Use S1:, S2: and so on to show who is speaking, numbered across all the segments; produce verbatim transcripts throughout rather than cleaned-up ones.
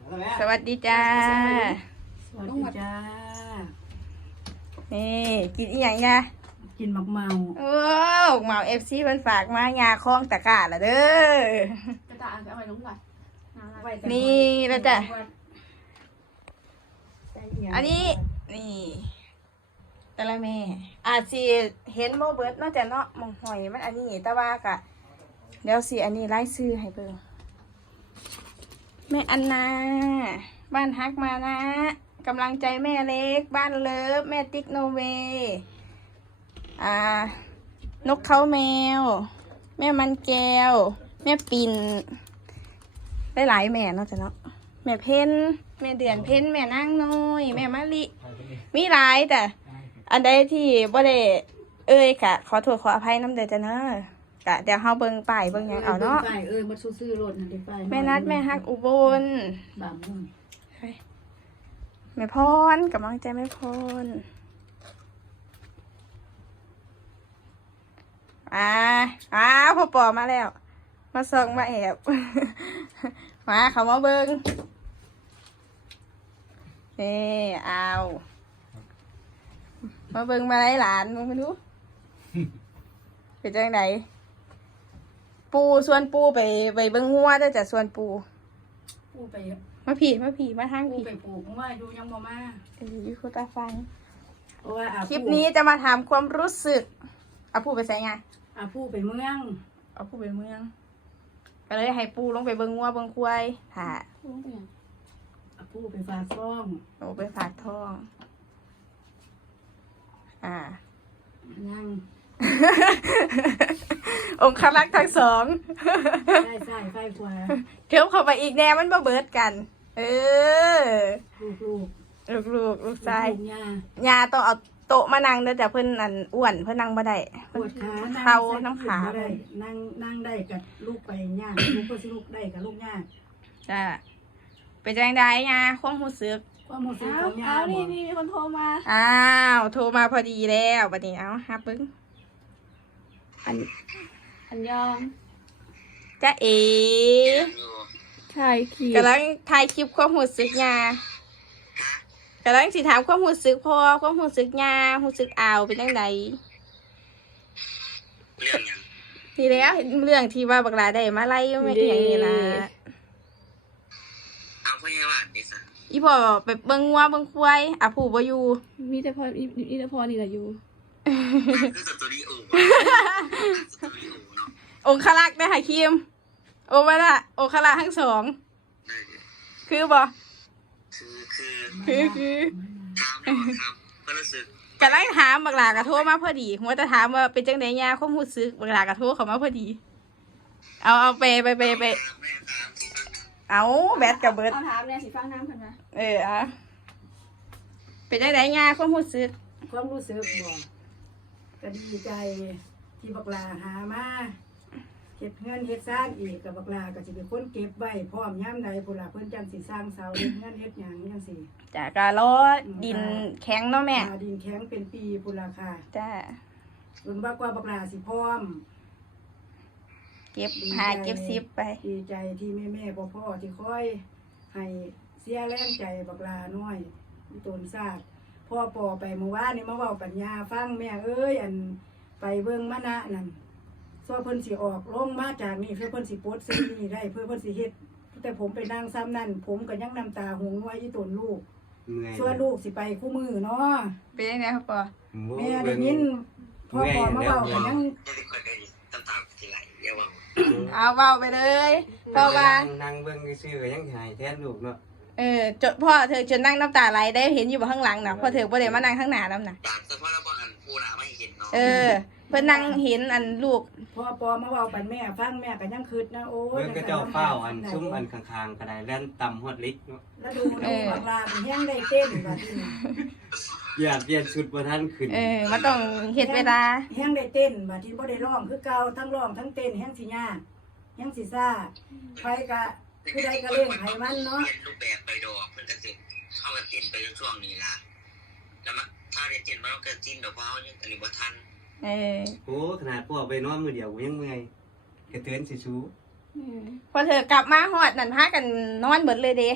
S1: สวัสดีจ้า
S2: สวัสดีจ้า
S1: นี่กินอีหยังนะ
S2: กินหมักเมา
S1: โอ้เหมาเอฟซีมันฝากมายาคล้องตะกร้าละเด้อกระตาเอาไว้ลงก่อนนี่แล้วจ้ะอันนี้นี่แต่ละแม่อาจสิเห็นโมเบิร์ตนอกจากเนาะมองหอยมันอันนี้แต่ว่ากะเดี๋ยวสิอันนี้ไล่ซื้อให้เบิ่งแม่อันนาบ้านฮักมานะกำลังใจแม่เล็กบ้านเลิฟแม่ติ๊กโนเวอ่านกเขาแมวแม่มันแก้วแม่ปิ่นได้หลายแม่เนาะจ้ะเนาะแม่เพ้นแม่เดือนเพ้นแม่นางน้อยแม่มะลิมีหลายแต่อันใดที่บ่ได้เอ้ยค่ะขอโทษขออภัยน้ำเดือดจ้ะเนาะกะเดี๋ยวเฮาเบิ่งป้ายเบิ่งหยังเอาเนาะ
S2: เออมาซื้อๆรถนั่นได้ไป
S1: แม่นัดแม่ฮักอุบล
S2: บางมื้อ
S1: แม่พรกำลังใจแม่พรอ่าอ้าวพ่อปอมาแล้วมาส่องมาแอบมาเขามาเบิ่งนี่เอามาเบิ่งมาไล่หลานมึงไม่รู้เป็นจังไดปูส่วนปูไปไปเบิ่งงัวแต่จะส่วนปู
S2: ปูไป
S1: มาผีมาผีมาทางผี
S2: ไปปลูกว่าอยู่ยังบ่มา
S1: เอออยู่คุณตาฟังคลิป
S2: คลิป
S1: นี้จะมาถามความรู้สึกเอาปูไปใส่ไง
S2: อาปูไปเมือง
S1: เอาปูไปเมืองก็เลยให้ปูลงไปเบิ่งงัวเบิ่งควายค่ะ
S2: อาปูไปฝากท้อง
S1: โอ้ไปฝากท้องอ่า
S2: ยัง
S1: องค์คลักษ์ทั้งสอง
S2: ใช่ใช่ไฟขวา
S1: เที่ยวเข้าไปอีกแน่มันมาเบิดกันเออ
S2: ลูกลูก
S1: ลูกลูกลูกชาย
S2: ย
S1: ายาต้องเอาโต๊ะมานั่งเด้อแต่เพิ่นอันอ้วนเพิ่นนั่งบ่ได้
S2: ปวดขา
S1: เท้าน้ำขา
S2: นั่งนั่งได้กับลูกไปย่าลูกก็สิลูกได้กับลูกย่า
S1: จ้าเป็นจังไดยาความรู้สึก
S2: ความรู้สึกของย่า
S1: นี่นี่มีคนโทรมาอ้าวโทรมาพอดีแล้วบัดนี้เอาฮับเบิ่งอันอันยองจ้าเอ๋ถ่ายคลิปกำลังถ่ายคลิปความรู้สึกยากำลังสิถามความรู้สึกพ่อความรู้สึกยารู้สึกอ่าวเป็นยังไง
S3: เรื่องยัง
S1: ทีแล้วเห็นเรื่องที่ว่าบักหลาได้มาไล่ไม่อย่างนี้นะ
S3: เอาพยาบาลดิสัน
S1: อีพ่อไปเบิ่งงัวเบิ่งควายอ่ะผู้บ่อยู่
S4: มีแต่พอมีแต่พอนี่แหละอยู่
S3: คือสตูดิโอสตูดิโอเนาะ
S1: องคลักษ์ได้ค่ะคิมโอมาละองคลักษ์ทั้งสองคือบ่
S3: คือคือ
S1: คือคือ
S3: ถามก่อนครับก็รู้สึก
S1: กำลังถามบักหลากระโทรมาพอดีหัวจะถามว่าเป็นจังได๋ยาความรู้สึกบักหลากระโทรเข้ามาพอดีเอาเอาไปไปไปไปเอาแบตกับเบิร์ด
S4: เอาถามเนี่ยสิฟังน้ำเพิ่นนะ
S1: เอออ่ะเป็นจังได๋ยาความรู้สึก
S2: ความรู้สึกบ่ก็ดีใจที่บักลาหามาเก็บเงินเฮ็ดสร้างอีกกับบักลาก็สิเป็นคนเก็บไว้พร้อมยามใดพุ่นล่ะเพิ่นจังสิสร้างเสาเฮ็ดเงินเฮ็ดหยังจังซี่
S1: จ้ะก็รอดินแข็งเนาะแม่
S2: ดินแข็งเป็นปีพุ่นล่ะค่ะ
S1: จ้ะ
S2: ส่วนว่ากว่าบักลาสิพร้อม
S1: เก็บหาเก็บซิปไป
S2: ดีใจที่แม่ๆพ่อๆที่คอยให้เสียแรงใจบักลาน้อยมีตนซาดพ่อปอไปเมื่อวานนี่มาเว้าปัญญาฟังแม่เอ้ยอันไปเบิ่งมะนะนั่นซัวเพิ่นสิออกลงมาจากนี่เพื่อเพิ่นสิปลดซื้อนี่ได้เพื่อเพิ่นสิเฮ็ดแต่ผมไปนั่งซ้ำนั่นผมก็ยังน้ำตาหงไว้อีตนลูกส่วนลูกสิไปคู่มือเนาะ
S1: เป็นยังไงครับปอ
S2: แม่ได้ยินพ่อปอมาเว้าก็ยัง
S3: น้ำตาสิไหลอย่าว่า
S1: เอาเว้าไปเลยเพราะว่า
S5: นั่งเบิ่งซื่อๆก็ยังหายแทนลูกเนาะ
S1: เออจนพ่อเธอจนนั่งน้ำตาไหลได้เห็นอยู่ข้างหลังนะพ่อเธอบ่ได้มานั่งข้างหน้าแล้วนะ
S3: ตามเฉพาะแล้วบ่อันผู้น่ะไม่เห็นเนาะ
S1: เออเพิ่นนั่งเห็นอันลูก
S2: พ่อปอมาเว้าปันแม่ฟังแม่ก็ยังคิดนะโอ้ย
S5: เบิ่งก็เจ้าเฝ้าอันซุ้มอันข้างๆก็ได้แล่นต่ำฮอดลิกเนาะ
S2: แล้วดูดูบักลาแฮงได้เต้นบัดนี้
S5: อย่าเปลี่ยนชุดบ่ทันขึ้น
S1: เออมันต้องเฮ็ดเวลา
S2: แฮงได้เต้นบัดนี้บ่ได้ร้องคือเก่าทั้งร้องทั้งเต้นแฮงสิยากแฮงสิซ่าไผก็คือใดก็เล่นไผมันเนาะ
S3: รูปแบบไปดอกเพิ่นก็สิเข้ากันเต้นไปช่วงนี้ล่ะแล้วมาถ้าได้เต้นบ่ต้องเกิดจิ้นดอกเพราะอันนี้บ่ทัน
S1: เออ
S5: โอ้ขนาดพ่อไปนอนมื้อเดียวกูยังเมื่อยกระเตือนสิชู
S1: พอเธอกลับมาฮอดนั่นพากันนอนเบิดเลยเด้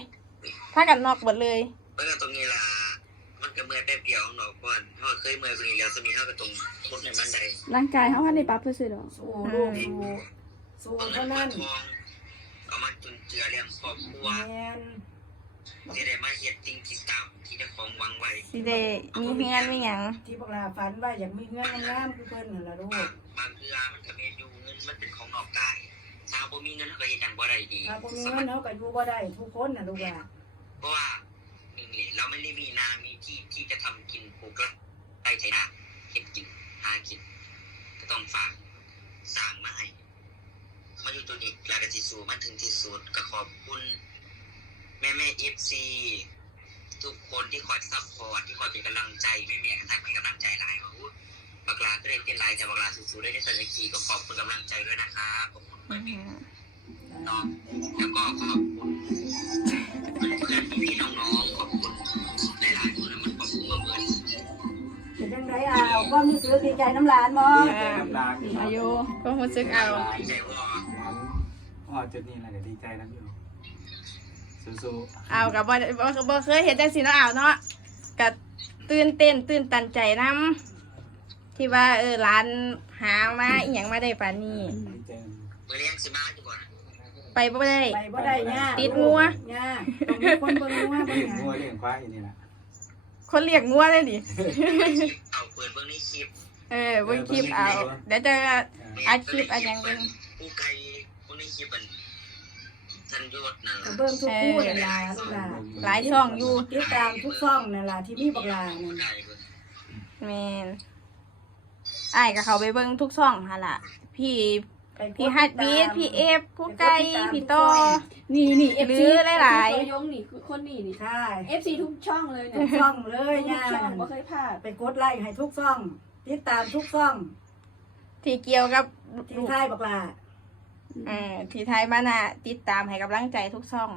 S1: ถ้ากันนอกหมดเลย
S3: เมื่อตรงนี้ล่ะมันก็เมื่อยแป๊บเดียวหนอกก่อนเขาเคยเมื่อยตรงนี้แล้วจะมีเท่ากับตรงพุทในบันได
S4: ร่างกายเขาพันในปรับเพื่อซื้อดอก
S2: สู้ลูกสู้สู้
S3: เอาเงิ
S2: เท่าน
S3: มา
S2: นั้น
S3: ทองเอามาจุนเจือเลี้ยงครอบครัว
S2: แม่น
S3: ที่ได้มาเฮ็ดสิ่งที่ตามที่เจ้าของหวังไว้
S1: สิได้มีเฮือนมีหยัง
S2: ที่พวกเราฝันว่าอยากมีเงินงามๆคือเพิ่นนั่นล่ะลูก
S3: บางเทื่อมันก็มีอยู่เงินมันเป็นของนอกกายถ้าบ่มีเงินเขาก็เฮ็ดหยังบ่ได้ดี
S2: ถ้าบ่มีเงินเฮาก็อยู่บ่ได้ทุกคนน่ะลูกอ่ะ
S3: เพราะว่าหนึ่งเลยเราไม่ได้มีนามีที่ที่จะทำกินปลูกไร่ไถนาเฮ็ดกินหากินก็ต้องฝากสร้างมาให้มาอยู่ตัวนี้แล้วก็สิสู้มาถึงที่สุดก็ขอบคุณแม่แม่ เอฟ ซี ทุกคนที่คอยซัพพอร์ตที่คอยเป็นกำลังใจแม่แม่ทักเป็นกำลังใจหลายว่าอุ๊ยบักลาก็ได้เป็นหลายแต่บักลาสู้ๆได้ในแต่ละทีก็ขอบคุณกำลังใจด้วยนะครับขอบคุณ
S1: อื
S3: แม่
S1: อ
S3: แม่
S1: ฮึ
S3: น้องแล้วก็ขอบคุณเพื่อนๆพี่ๆน้องๆขอบคุณหลายๆคนนะมันขอบคุณเพื่อน
S2: เป็นจังไดอ่ะเอาความรู้สึกดีใจน้ำหลานบ่
S5: ดีใจน้ำลาย
S4: อายุ
S1: ก็รู้สึกเอา
S3: ๆดีใจว่า
S5: นั้นอ๋อจุดนี้แหละเดี๋ยวดีใจน้ำอยู่สู้ๆ
S1: เอากับบ่บ่บ่เคยเห็นจังซี่เนาะเอาเนาะก็ตื่นเต้นตื่นตันใจนํที่ว่าเออร้านหามาอีหยังมาได้ปานนี้
S5: ดีใจ
S3: เมื่อเลี้ยงสิมาอยู่ก่อน
S1: ไปบ่ได้
S2: ไปบ่ได้ยาก
S1: ติดงัว
S2: ยากต้องมีคนเบิ่งงัวเบิ่ง
S5: เลี้ยง
S2: หยัง
S5: งัวเลี้ยงควายอย่างนี้แหละ
S1: คนเรียกงัวเลยดิ
S3: เอาเปิดเบื้องนี้คลิป
S1: เออเบิ่งคลิปเอาเดี๋ยวจะ อาชีพอะไรอย่างเบิ่ง
S3: ผู้ไกลพวกนี้คลิปมันทันยศนั่น
S2: ก็
S3: ล่ะ
S2: เบิ่งทุกคู่นั่นล่ะลูกหลาน
S1: หลายช่องอยู่
S2: ติดตามทุกช่องนั่นล่ะที่มีบักหลานั่น
S3: ไกลเบิ่ง
S1: แม่นอ้ายก็เขาไปเบิ่งทุกช่องหั่นล่ะ พี่
S2: ไปกด
S1: พี่ฮัดบีทพี่เอฟผู้ไก่พี่ต่อ
S4: นี่นี่เอฟ
S1: หรื
S4: ซี
S1: อหลายๆ
S4: ตัวยงนี่คือคนนี่นี่
S2: ใช่
S4: เอฟซีทุกช่องเลย
S2: ทุ
S4: เนี่ย
S2: กช่องเลย
S4: ทุก
S2: ย่า
S4: ช่องไม่เคยพลาด
S2: ไปกดไลค์ให้ทุกช่อง ติดตามทุกช่อง
S1: ที่เกี่ยวกับ
S2: ที่
S1: ลูก
S2: ท้ายบักหลา
S1: เออที่ไทยมาน่ะติดตามให้กำลังใจทุกช่อง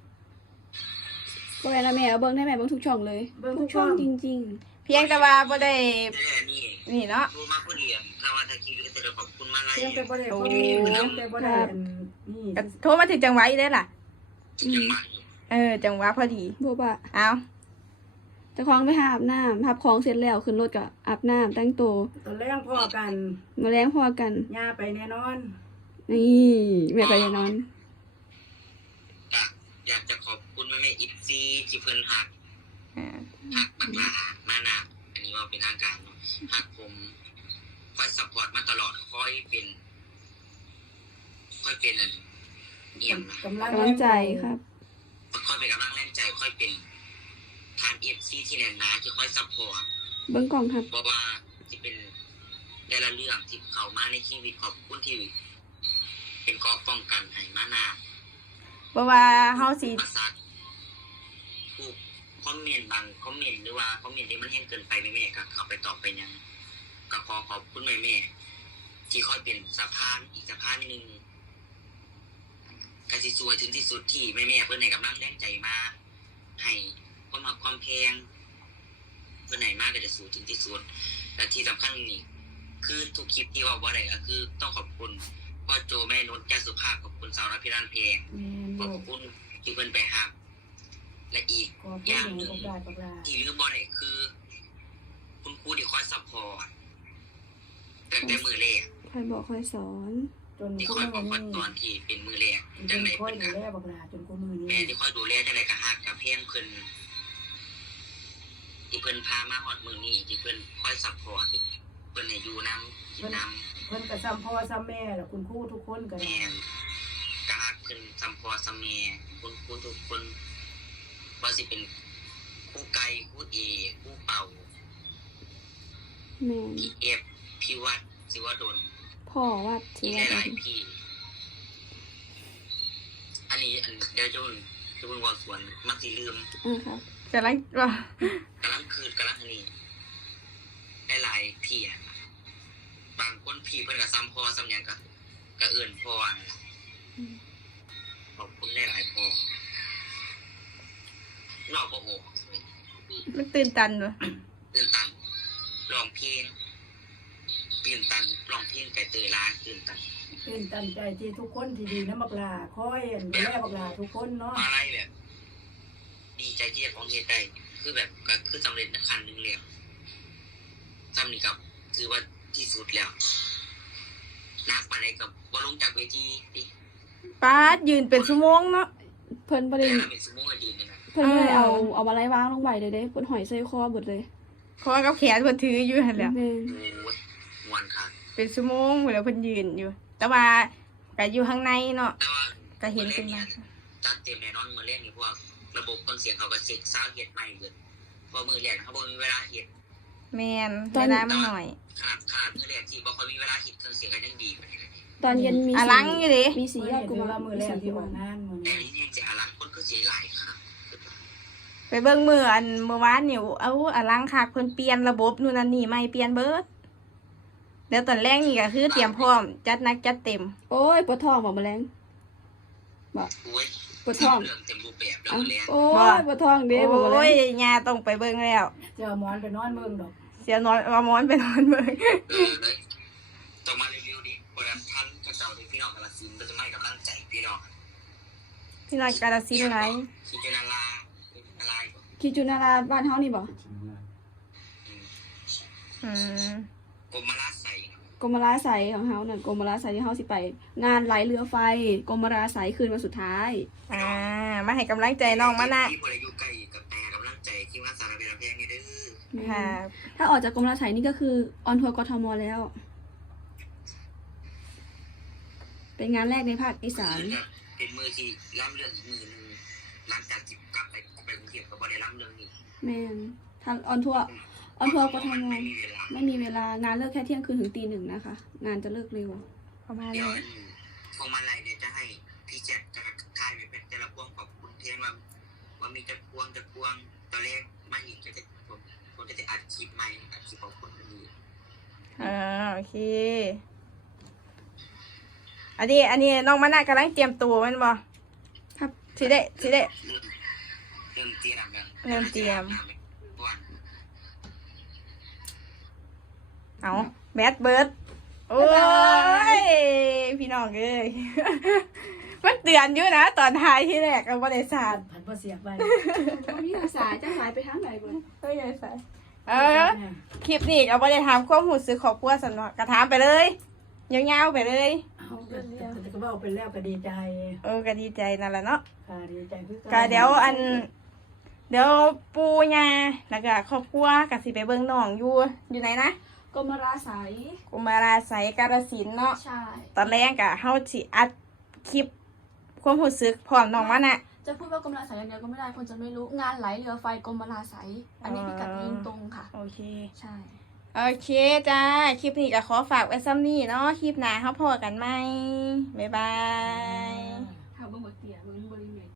S4: บ่แม่นละแม่เอาเบิ่งได้แม่เบิ่งทุกช่องเลย
S2: เบิ่ง
S4: ทุ
S2: ทุ
S4: ก
S2: ก
S4: ช่
S2: ช่
S4: อ
S2: อง ง
S4: จริง
S1: เพียงแต่ว่าบ่ได้
S3: แต่นี่
S1: นี่เนาะ
S3: รู้มาผู้เดียวถ้าว่าถ้าคิดก็จะขอบคุณมาลัย
S2: เพียงแต่บ่ได้
S1: โอ้
S2: คนเพียงแต่บ่ได้อันนี่
S1: ก็โทรมาถึงจังหวะอีได้ล่ะ
S3: จังหวัดอยู่
S1: เออ จังหวะพอดี
S4: ๆบ่ปะ
S1: เอา
S4: เจะคล้าของไปหาอาบน้ำหับของเสร็จแล้วขึ้นรถก็อาบน้ำแต่งตัว
S2: ตอนแรกพ่อกัน
S4: มาแล้งพอกัน
S2: ย่าไปแน่นอน
S4: นี่แม่ไปแน่นอน
S3: ก็อยากจะขอบคุณแม่แม่อิฟซีที่เพิ่นหัก
S1: อ่า
S3: หักบักลามานะอันนี้ว่าเป็นทางการเนาะหักผมคอยซัพพอร์ตมาตลอดคอยเป็นค่อยเป็นอันเอี่ยมนะ
S2: กำลัง
S4: กำลังใจครับ
S3: ค่อยเป็นกำลังแรงใจค่อยเป็นทางเอฟซีที่แน่นหนาที่ค่อยซัพพอร์ต
S4: เบิ่งกล่องครับ
S3: เพราะว่าที่เป็นแต่ละเรื่องที่เขามาในชีวิตขอบคุณที่เป็นเกราะป้องกันให้มานา
S1: เพราะว่าเฮาสิ
S3: ประสาทผู้คอมเมนต์บางคอมเมนต์หรือว่าคอมเมนต์ที่มันแห้งเกินไปแม่ๆก็เข้าไปตอบไปยังก็ขอขอบคุณแม่ๆที่ค่อยเป็นสะพานอีกสะพานหนึ่งกสิสวยถึงที่สุดที่แม่ๆเพื่อนในกำลังแรงใจมาให้ความหักความแพงเพื่อนไหนมากก็จะสู้ถึงที่สุดและที่สำคัญนี่คือทุกคลิปที่ว่าว่าอะไรก็คือต้องขอบคุณพ่อโจแม่นุชแก้วสุภาพขอบคุณสาวรัพิรันเพลง
S2: แม่น
S3: ข
S2: ลู
S3: อบ
S2: ก
S3: คุณที่เพิ่นไปหักและอีก
S2: ขอบคุณหนูบักหลาบักหลา
S3: ที่ลืมบ่ได้คือ คุณครูที่คอยซัพพอร์ตตั้งแต่มือแรก
S4: คอยบอกคอยสอน
S2: จน
S3: ที่
S2: คุ
S3: คอย
S2: มื
S3: บอก
S2: อ
S3: ว่า
S2: นี้
S3: ตอนที่เป็นมือแรก
S2: ที่
S3: จั
S2: เป็
S3: ง
S2: น
S3: ได
S2: ค่อย
S3: เพิ่น
S2: ดู
S3: หัก
S2: แลบักหลาจนกูมือนี้
S3: แม่ที่คอยดูแลจังไดก็หักกับเพียงเพิ่นที่เพิ่นพามาฮอดมื้อนี้ที่เพิ่นคอยซัพพอร์ตเพิ่นให้อยู่นำกินนำ
S2: เพิ่นก็ซ้ำพ่อซ้ำแม่แล้วคุณครูทุกคนก็
S3: แม่นก็หักเพิ่นซัมพอร์ตซัมแม่คุณครูทุกคนว่าสิเป็นครูไก่ครูเอครูเป่า
S4: แม่น
S3: พี่เอฟพี่วัดสิวดล
S4: พ่อวัด
S3: อี
S4: เสี
S3: ก
S4: ย
S3: หลายๆพี่ อันนี้อันเดี๋ยวจะเพิ่งจะเพิ่งว่าสวนมักสิลืม
S4: อ่าครับ
S1: กำลังว่าก
S3: ำลังคืนกำลังอันนี้หลายๆพี่อะบางคนพี่เพิ่นก็ซ้ำพอซ้ำหยังก็ก็เอื่นพอนั่นล่ะขอบคุณหลายๆพอนอกบ่ออกเลย
S1: มันตื่นตันเนาะ
S3: ตื่นตันร้องเพลงตื่นตันร้องเพลงไก่เตยร้านตื่นตัน
S2: ตื่นตันใจที่ทุกคนที่ดีนะบักหลาคอยดูแลบักหลาทุกคนเนาะ
S3: มาไล่แบบเฮ็ดของเฮ็ดได้คือแบบก็คือสำเร็จในขั้นหนึงแล้วซ้ำนี่กับถือว่าที่สุดแล้วนักมาได้กับบ่ลงจากเวทีดิ
S1: ป้าดยืนเป็นชั่วโมงเนาะ
S4: เพิ่นบ่
S3: แต่
S4: ได้
S3: ถ้าเป็นสมมุติก็ดีนี่นะ
S4: เพิ่นบ่ได้
S1: เออ
S4: เอาเอามาไล่วางลงไว้เลยเด้เพิ่นหอยใส่คอเบิดเลย
S1: คอกับแขนเพิ่นถืออยู่หั่นแหล้ว
S4: แม่น
S3: โอ้ยม่วนคัก
S1: เป็นชั่วโมงแล้วเพิ่นยืนอยู่ แต่ว่าก็อยู่ข้างในเนาะ
S3: แต่ว่า
S1: ก็เห็นเป็นมา
S3: จัดเต็มแน่นอนมื้อแรกนี่พวกระบบเครื่องเสียงเขาก็เช็คซาวด์เฮ็ดใหม่เบิดเพราะมื้อแรกเขาบ่มีเวลาเฮ็ด
S1: แม่นเวลามันหน่อย
S3: ขนาดขนาดมื้อแรกที่บ่ค่อยมีเวลาเฮ็ดเครื่องเสียงก็ยังดีกว่านี้เลย
S4: ตอนเย็นมี
S1: อ
S4: สี
S1: ลังอยู่ดิ
S4: มีสี
S2: มื้อย
S4: อด
S2: นี้
S4: กุ
S2: ถือ
S4: มาร
S2: ว่ามือแรกที่ออกงานมื้อ
S3: แต่
S2: นี้
S3: นี่ยังจะหาหลังคนก็สิหลายครับ
S1: ไปเบิ่งมืออันเมื่อวานนี่เอาอลังคักเพิ่นเปลี่ยนระบบนู่นนั่นนี่ใหม่เปลี่ยนเบิดเดี๋ยวตอนแรกนี่ก็คือเตรียมพร้อมจัดหนักจัดเต็ม
S4: โอ้ยปวดท้องบ่แมลง
S3: โอ้ย
S4: ปวดท้อง
S3: เรื่องเต็มรูปแบบแล้ว
S4: เอ้า
S3: มื้อแรก
S4: โอ้ยปวดท้องเด้บ่แมล
S1: โอ้ย
S4: ง
S1: ยาต้องไปเบิ่งแล้ว
S2: เจ้าหมอนไปนอนเบิ่งดอก
S1: เสียนอนเอาหมอนไปนอนเบิ่ง
S3: เออเลยต้องมาเร็วๆดิบ่ได้ทันกับเจ้าที่พี่น้องกาฬสินธุ์ก็จะไม่กำลังใจพี่น้อง
S1: พี่น้อยกาฬสินธุ์ไหลาย
S3: คิดเจนาลาเป็นอะไรบ่
S4: คิดจุนาราบ้านเฮานี่บ่
S1: อืม
S3: กรมราชใส่
S4: กรมราไสยของเฮานั่นกรมราไสยที่เฮาสิไป งานไหลเรือไฟกรมราไสยคืนวันสุดท้าย
S1: อ่ามาให้กำลังใจน้องมานะ
S3: ที่บ่ได้อยู่ใกล้กับแต่กำลังใจที่ว่าสารเป็นเพลงนี่เด้อ
S1: ค่ะ
S4: ถ้าออกจากกรมราไสยนี่ก็คือออนทัวร์กทมแล้ว เป็นงานแรกในภาคอีสาน
S3: เป็นมือที่ล้ำเรื่องอีกมือหนึงหลังจากที่กลับไปไปกรุงเทพก็บ่ได้ล้ำเรื่องนี้
S4: แม่นถ้าออนทัวร์ออนทัวร์กทม
S3: ไม่มีเวลา
S4: ไม่มีเวลางานเลิกแค่เที่ยงคืนถึงตีหนึ่งนะคะ งานจะเลิกเร็ว
S1: ประมาณ
S3: เดี๋ยว
S1: นี้
S3: พวงมาลัยเดี๋ยวจะให้พี่แจ็คจะทายไปเป็นแต่ละพวงขอบคุณเทนว่าว่ามีจะพวงจะพวงตอนแรกไม่อีกจะจะผมผมจะจะอัดคลิปใหม่อัดคลิปขอบคุณดี
S1: อ่าโอเค อันนี้ อันนี้น้องมานะกำลังเตรียมตัวแมันบ่
S4: ครับ
S1: สิได้สิได้
S3: เริ่มเริ่มเตรียมแล้ว
S1: เริ่มเตรียม
S3: ก่อน
S1: เอาแบดเบิร์ดโอ้ย พี่น้องเอ้ย มันเตือนอยู่นะ ตอนท้ายที่แรกกับบริษัท
S2: ผันบ่เสียบไว้
S4: วันนี้สายจะสายไปทางไหนบ่
S1: เฮ้ยบริษัทเออ คลิปนี้เอาบริถามความหูสึกขอบครัวสำนอกระถามไปเลยยาวๆไปเลย
S2: เอาก็ก็เว้าไปแล้วก็ดีใจ
S1: เออก็ดีใจนั่นแหละเนาะ
S2: ค่ะดีใจคือ
S1: ก็เดี๋ยวอัน เดี๋ยวปูยาแล้วก็ครอบครัวก็สิไปเบิ่งน้องอยู่ อยู่ไหนนะ
S4: กรมราไสย
S1: กุมาราไสยกาฬสินธุ์เนาะ
S4: ใช่
S1: ตอนแรกก็เฮาสิอัดคลิปความรู้สึกพร้อมน้องมานะ
S4: จะพูดว่ากรมราไสยอย่างเดียวก็ไม่ได้คนจะไม่รู้งานไหลเรือไฟกรมราไสยอันนี้พิกัดยิงตรงค่ะ
S1: โอเค
S4: ใช่
S1: โอเคจ้า คลิปนี้ก็ขอฝากไว้ซ้ำนี่เนาะ คลิปหน้าเฮาพอกันไหมบ๊ายบาย
S4: ถ้าเบิ่งบ่เตี้ยเบิ่งบ่ได้แม่